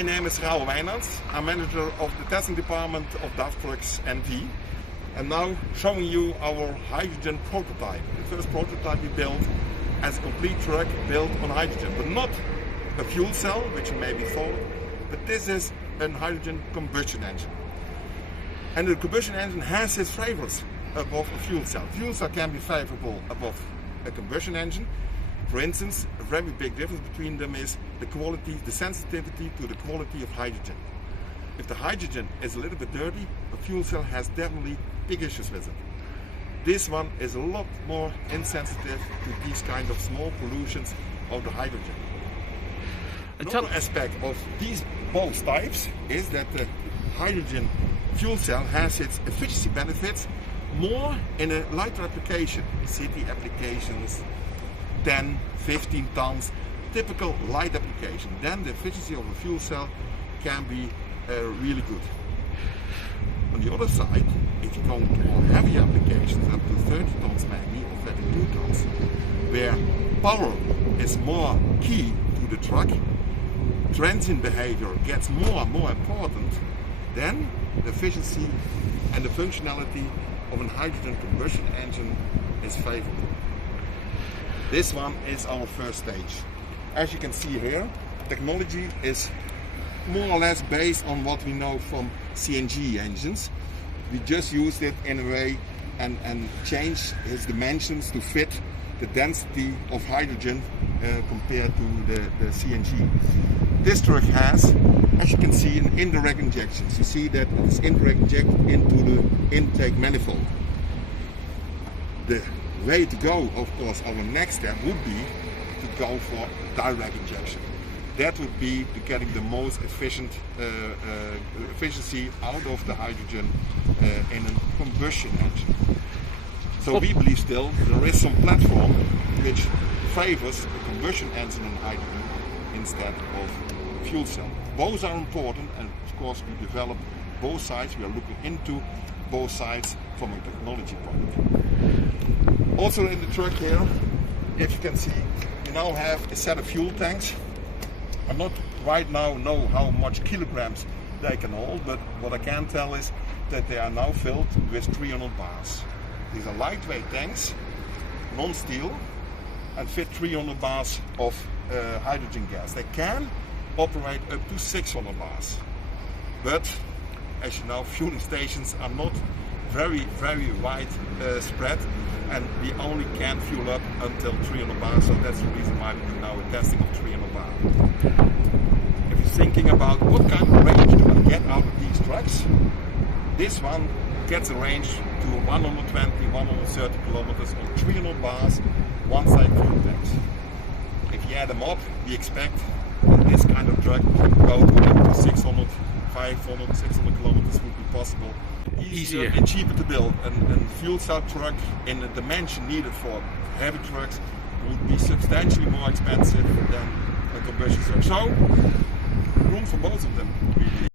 My name is Raoul Wijnands. I'm manager of the testing department of DAF Trucks NV. And now showing you our hydrogen prototype. The first prototype we built as a complete truck built on hydrogen, but not a fuel cell, which you maybe thought, but this is a hydrogen combustion engine. And the combustion engine has its favorites above a fuel cell. Fuel cell can be favorable above a combustion engine. For instance, a very big difference between them is the quality, the sensitivity to the quality of hydrogen. If the hydrogen is a little bit dirty, a fuel cell has definitely big issues with it. This one is a lot more insensitive to these kind of small pollutions of the hydrogen. Another aspect of these both types is that the hydrogen fuel cell has its efficiency benefits more in a lighter application, city applications, 10, 15 tons, typical light application. Then the efficiency of a fuel cell can be really good. On the other side, if you go to more heavy applications, up to 30 tons maybe, or 32 tons, where power is more key to the truck, transient behavior gets more and more important, then the efficiency and the functionality of a hydrogen combustion engine is favorable. This one is our first stage. As you can see here, technology is more or less based on what we know from CNG engines. We just used it in a way and changed its dimensions to fit the density of hydrogen compared to the CNG. This truck has, as you can see, an indirect injections. You see that it is indirect injected into the intake manifold. The way to go, of course, our next step would be to go for direct injection. That would be to getting the most efficient efficiency out of the hydrogen in a combustion engine. So we believe still there is some platform which favors a combustion engine and hydrogen instead of fuel cell. Both are important, and of course we develop both sides. We are looking into both sides from a technology point of view. Also in the truck here, if you can see, we now have a set of fuel tanks. I not right now know how much kilograms they can hold, but what I can tell is that they are now filled with 300 bars. These are lightweight tanks, non-steel, and fit 300 bars of hydrogen gas. They can operate up to 600 bars. But as you know, fueling stations are not very wide spread, and we only can fuel up until 300 bars, so that's the reason why we do now a testing of 300 bars. If you're thinking about what kind of range do I get out of these trucks, this one gets a range to 120, 130 kilometers on 300 bars, one-side fuel tanks. If you add them up, we expect that this kind of truck can go to 600, 500, 600 kilometers would be possible. Easier and cheaper to build. And fuel cell truck in the dimension needed for heavy trucks would be substantially more expensive than a combustion truck. So, room for both of them.